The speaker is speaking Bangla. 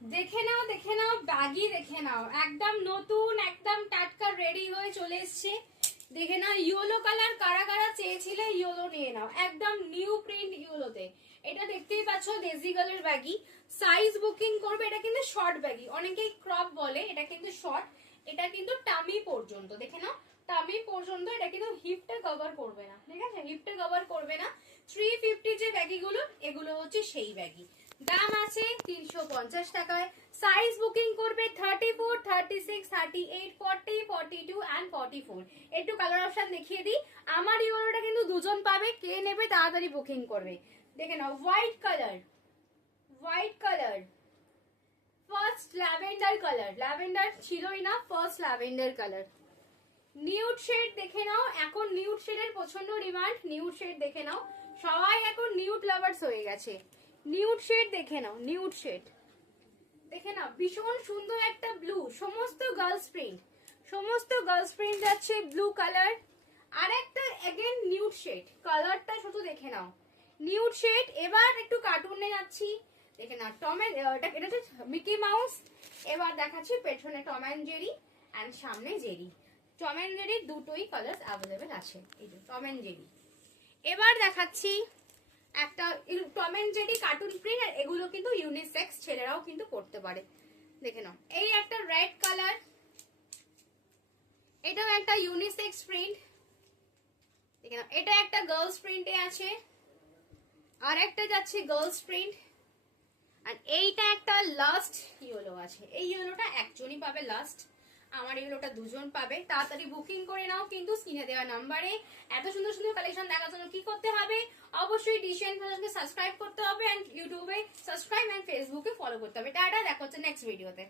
দেখে নাও ব্যাগি দেখে নাও, একদম নতুন একদম টাটকা রেডি হয়ে চলে এসছে। দেখে নাও ইয়েলো কালার, কারা কারা চেয়েছিলে ইয়েলো নিয়ে নাও, একদম নিউ প্রিন্ট ইয়েলোতে। এটা দেখতেই পাচ্ছ দেশি গার্লের ব্যাগি। সাইজ বুকিং করবে, এটা কিন্তু শর্ট ব্যাগি, অনেকেই ক্রপ বলে, এটা কিন্তু শর্ট। এটা কিন্তু টামি পর্যন্ত, দেখে নাও টামি পর্যন্ত, এটা কিন্তু হিপটা কভার করবে না, ঠিক আছে, হিপটা কভার করবে না। 350 যে ব্যাগিগুলো, এগুলো হচ্ছে সেই ব্যাগি। দাম আছে 350 টাকায়। সাইজ বুকিং করবে 34, 36, 38, 40, 42 এন্ড 44। একটু কালার অপশন দেখিয়ে দিই। আমার ইউরোটা কিন্তু দুজন পাবে, কে নেবে তাড়াতাড়ি বুকিং করবে। দেখে নাও white colour, white colour, first lavender colour, lavender ছিলই না, first lavender colour. Nude shade দেখে নাও, এখন নিউড শেডের প্রচন্ড ডিমান্ড, নিউড শেড দেখে নাও, সবাই এখন নিউড লাভার্স হয়ে গেছে। নিউড শেড দেখে নাও, নিউড শেড দেখে নাও, ভীষণ সুন্দর একটা ব্লু, সমস্ত গার্লস প্রিন্ট, সমস্ত গার্লস প্রিন্ট যাচ্ছে ব্লু কালার। আর একটা এগেন নিউড শেড, কালারটা শুধু দেখে নাও, নিউড শেড। এবার একটু কার্টুনে যাচ্ছি, দেখে নাও এটা হচ্ছে মিকি মাউস। এবার দেখাচ্ছি পেছনে টম অ্যান্ড জেরি অ্যান্ড সামনে জেরি। টম অ্যান্ড জেরির দুটোই কালার অ্যাভেলেবেল আছে, এই যে টম অ্যান্ড জেরি। এবার দেখাচ্ছি একটা Tom and Jerry cartoon print, আর এগুলো কিন্তু ইউনিসেক্স, ছেলেরাও কিন্তু পড়তে পারে। দেখে নাও এই একটা রেড কালার, এটাও একটা ইউনিসেক্স প্রিন্ট। দেখে নাও এটা একটা গার্লস প্রিন্টে আছে, আর একটা যাচ্ছে গার্লস প্রিন্ট। আর এইটা একটা লাস্ট ইয়েলো আছে, এই ইয়েলোটা একজনই পাবে লাস্ট, আমার এগুলোটা দুজন পাবে। তাড়াতাড়ি বুকিং করে নাও কিন্তু স্ক্রিনে দেওয়া নাম্বারে। এত সুন্দর সুন্দর কালেকশন দেখার জন্য কি করতে হবে, অবশ্যই ডিশন ফ্যাশনকে সাবস্ক্রাইব করতে হবে, এন্ড ইউটিউবে সাবস্ক্রাইব এন্ড ফেসবুকে ফলো করতে হবে। টাটা, দেখা হচ্ছে নেক্সট ভিডিওতে।